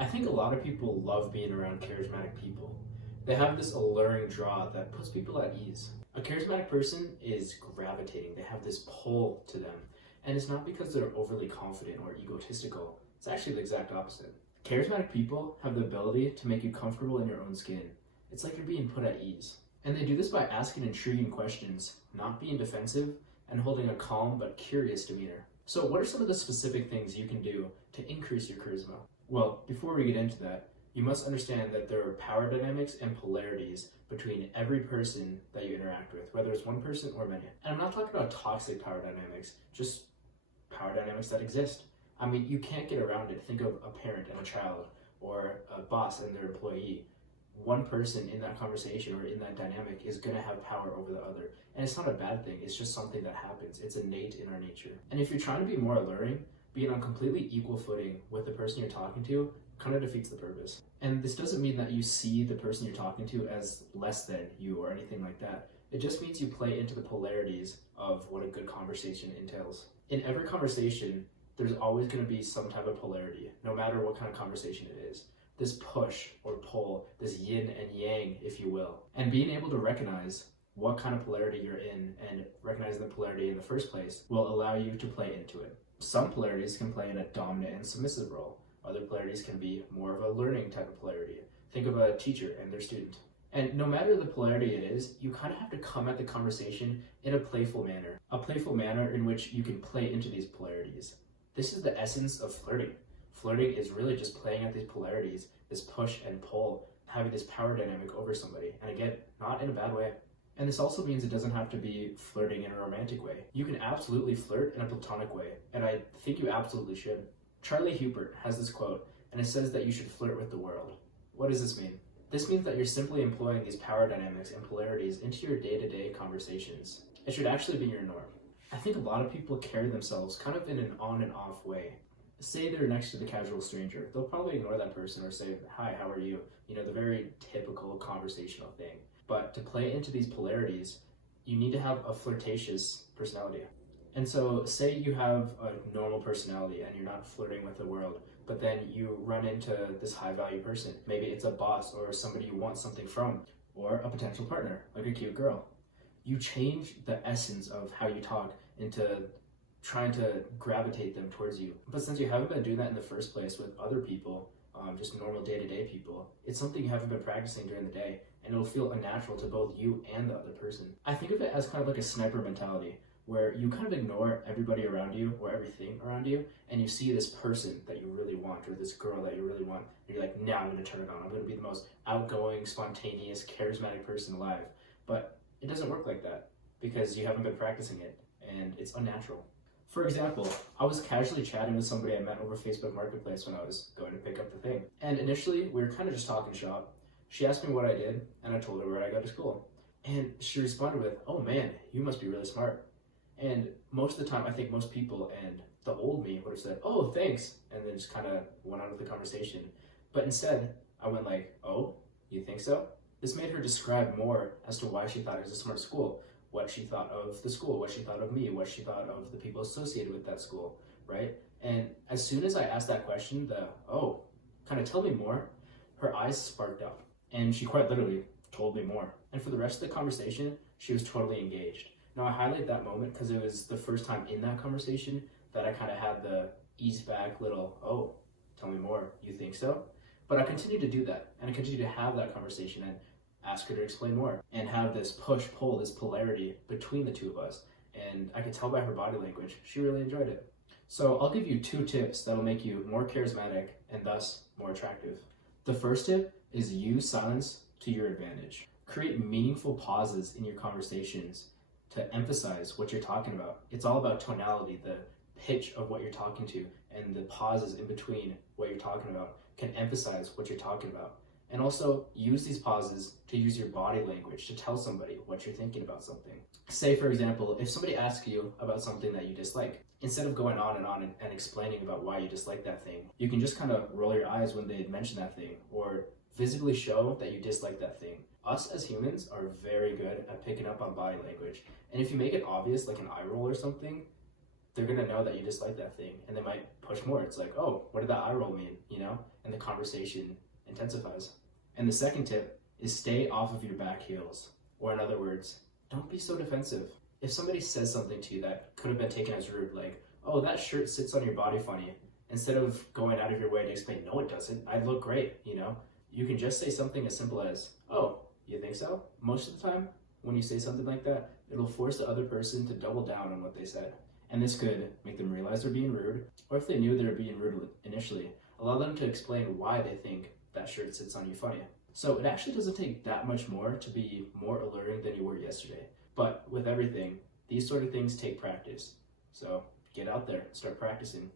I think a lot of people love being around charismatic people. They have this alluring draw that puts people at ease. A charismatic person is gravitating, they have this pull to them. And it's not because they're overly confident or egotistical, it's actually the exact opposite. Charismatic people have the ability to make you comfortable in your own skin. It's like you're being put at ease. And they do this by asking intriguing questions, not being defensive, and holding a calm but curious demeanor. So, what are some of the specific things you can do to increase your charisma? Well, before we get into that, you must understand that there are power dynamics and polarities between every person that you interact with, whether it's one person or many. And I'm not talking about toxic power dynamics, just power dynamics that exist. I mean, you can't get around it. Think of a parent and a child, or a boss and their employee. One person in that conversation or in that dynamic is going to have power over the other. And it's not a bad thing, it's just something that happens. It's innate in our nature. And if you're trying to be more alluring, being on completely equal footing with the person you're talking to kind of defeats the purpose. And this doesn't mean that you see the person you're talking to as less than you or anything like that. It just means you play into the polarities of what a good conversation entails. In every conversation, there's always going to be some type of polarity, no matter what kind of conversation it is. This push or pull, this yin and yang, if you will. And being able to recognize what kind of polarity you're in and recognizing the polarity in the first place will allow you to play into it. Some polarities can play in a dominant and submissive role. Other polarities can be more of a learning type of polarity. Think of a teacher and their student. And no matter the polarity it is, you kind of have to come at the conversation in a playful manner in which you can play into these polarities. This is the essence of flirting. Flirting is really just playing at these polarities, this push and pull, having this power dynamic over somebody. And again, not in a bad way. And this also means it doesn't have to be flirting in a romantic way. You can absolutely flirt in a platonic way, and I think you absolutely should. Charlie Hubert has this quote, and it says that you should flirt with the world. What does this mean? This means that you're simply employing these power dynamics and polarities into your day-to-day conversations. It should actually be your norm. I think a lot of people carry themselves kind of in an on and off way. Say they're next to the casual stranger, they'll probably ignore that person or say, "Hi, how are you?" You know, the very typical conversational thing. But to play into these polarities, you need to have a flirtatious personality. And so say you have a normal personality and you're not flirting with the world, but then you run into this high value person. Maybe it's a boss or somebody you want something from, or a potential partner, like a cute girl. You change the essence of how you talk into trying to gravitate them towards you. But since you haven't been doing that in the first place with other people, just normal day-to-day people, it's something you haven't been practicing during the day, and it'll feel unnatural to both you and the other person. I think of it as kind of like a sniper mentality, where you kind of ignore everybody around you or everything around you, and you see this person that you really want, or this girl that you really want, and you're like, now I'm going to turn it on. I'm going to be the most outgoing, spontaneous, charismatic person alive. But it doesn't work like that, because you haven't been practicing it, and it's unnatural. For example, I was casually chatting with somebody I met over Facebook Marketplace when I was going to pick up the thing. And initially, we were kind of just talking shop. She asked me what I did, and I told her where I go to school. And she responded with, "Oh man, you must be really smart." And most of the time, I think most people and the old me would have said, "Oh, thanks," and then just kind of went on with the conversation. But instead, I went like, "Oh, you think so?" This made her describe more as to why she thought it was a smart school, what she thought of the school, what she thought of me, what she thought of the people associated with that school, right? And as soon as I asked that question, kind of tell me more, her eyes sparked up. And she quite literally told me more. And for the rest of the conversation, she was totally engaged. Now, I highlight that moment because it was the first time in that conversation that I kind of had the ease back little, "Oh, tell me more, you think so?" But I continued to do that, and I continued to have that conversation and ask her to explain more and have this push-pull, this polarity between the two of us. And I could tell by her body language, she really enjoyed it. So I'll give you 2 tips that'll make you more charismatic and thus more attractive. The first tip is use silence to your advantage. Create meaningful pauses in your conversations to emphasize what you're talking about. It's all about tonality, the pitch of what you're talking to, and the pauses in between what you're talking about can emphasize what you're talking about. And also use these pauses to use your body language to tell somebody what you're thinking about something. Say, for example, if somebody asks you about something that you dislike, instead of going on and explaining about why you dislike that thing, you can just kind of roll your eyes when they mention that thing, or visibly show that you dislike that thing. Us as humans are very good at picking up on body language. And if you make it obvious, like an eye roll or something, they're gonna know that you dislike that thing, and they might push more. It's like, oh, what did that eye roll mean? You know, and the conversation intensifies. And the second tip is stay off of your back heels, or in other words, don't be so defensive. If somebody says something to you that could have been taken as rude, like, oh, that shirt sits on your body funny, instead of going out of your way to explain, no, it doesn't, I look great, you know, you can just say something as simple as, oh, you think so? Most of the time, when you say something like that, it'll force the other person to double down on what they said. And this could make them realize they're being rude, or if they knew they were being rude initially, allow them to explain why they think that shirt sits on you funny. So it actually doesn't take that much more to be more alluring than you were yesterday. But with everything, these sort of things take practice. So get out there, start practicing.